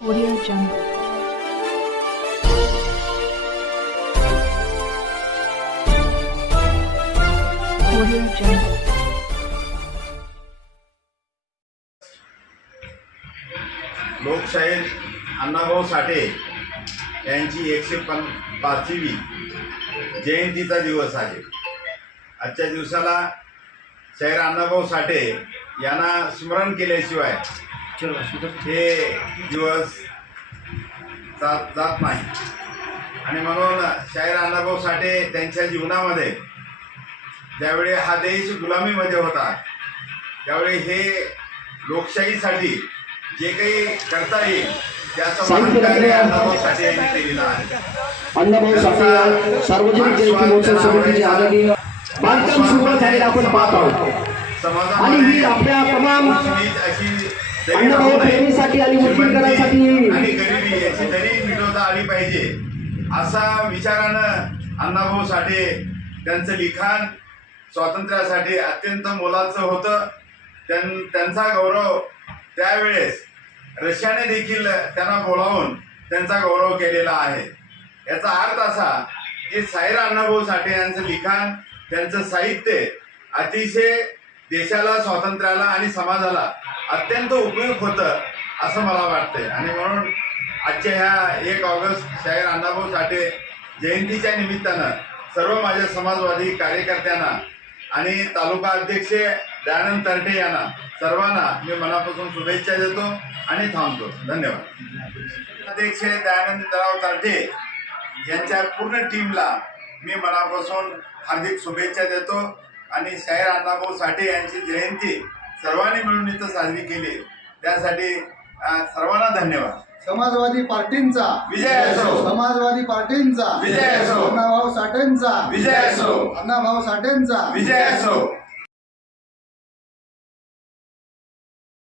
Audio Jungle. Audio Jungle. लोकशाहीर अण्णाभाऊ साठे यांची एकशे पन पाचवी जयंतीचा दिवस आहे आजच्या दिवसाला शाहीर अण्णाभाऊ साठे यांना स्मरण केल्याशिवाय हे दिवस जात जात नाही. आणि म्हणून शाहीर अण्णाभाऊ साठे त्यांच्या जीवनामध्ये ज्यावेळी हा देश गुलामीमध्ये होता त्यावेळी हे लोकशाहीसाठी जे काही करता येईल त्याचं अण्णाभाऊ साठे यांनी केलेलं आहे. अण्णाभाऊ साठे सार्वजनिक जयंती महोत्सव समितीचे आदरणीय बांधकाम सुरुवात झालेलं आपण पाहत आहोत. आणि ही आपल्या तमाम अशी अण्णाभाऊ प्रेमीसाठी आणि मुस्लिमकरांसाठी आणि गरिबी याची दरी मिटवता आली पाहिजे असा विचारानं अण्णाभाऊ साठे त्यांचं लिखाण स्वातंत्र्यासाठी अत्यंत मोलाचं होतं. त्यां त्यांचा गौरव त्यावेळेस रशियाने देखील त्यांना बोलावून त्यांचा गौरव केलेला आहे. याचा अर्थ असा की साईर अण्णाभाऊ साठे यांचं लिखाण त्यांचं साहित्य अतिशय देशाला स्वातंत्र्याला आणि समाजाला अत्यंत उपयोग होतं असं मला वाटतंय. आणि म्हणून आजच्या ह्या एक ऑगस्ट शाहीर अण्णाभाऊ साठे जयंतीच्या निमित्तानं सर्व माझ्या समाजवादी कार्यकर्त्यांना आणि तालुका अध्यक्ष दयानंद तरटे यांना सर्वांना मी मनापासून शुभेच्छा देतो आणि थांबतो. धन्यवाद. अध्यक्ष दयानंदराव तरटे यांच्या पूर्ण टीमला मी मनापासून हार्दिक शुभेच्छा देतो आणि शाहीर अण्णाभाऊ साठे यांची जयंती सर्वांनी मिळून इथं साजरी केली. त्यासाठी सर्वांना धन्यवाद. समाजवादी पार्टींचा. विजय असो. समाजवादी पार्टींचा. विजय असो. अण्णाभाऊ साठेंचा. विजय असो. अण्णाभाऊ साठेंचा. विजय असो.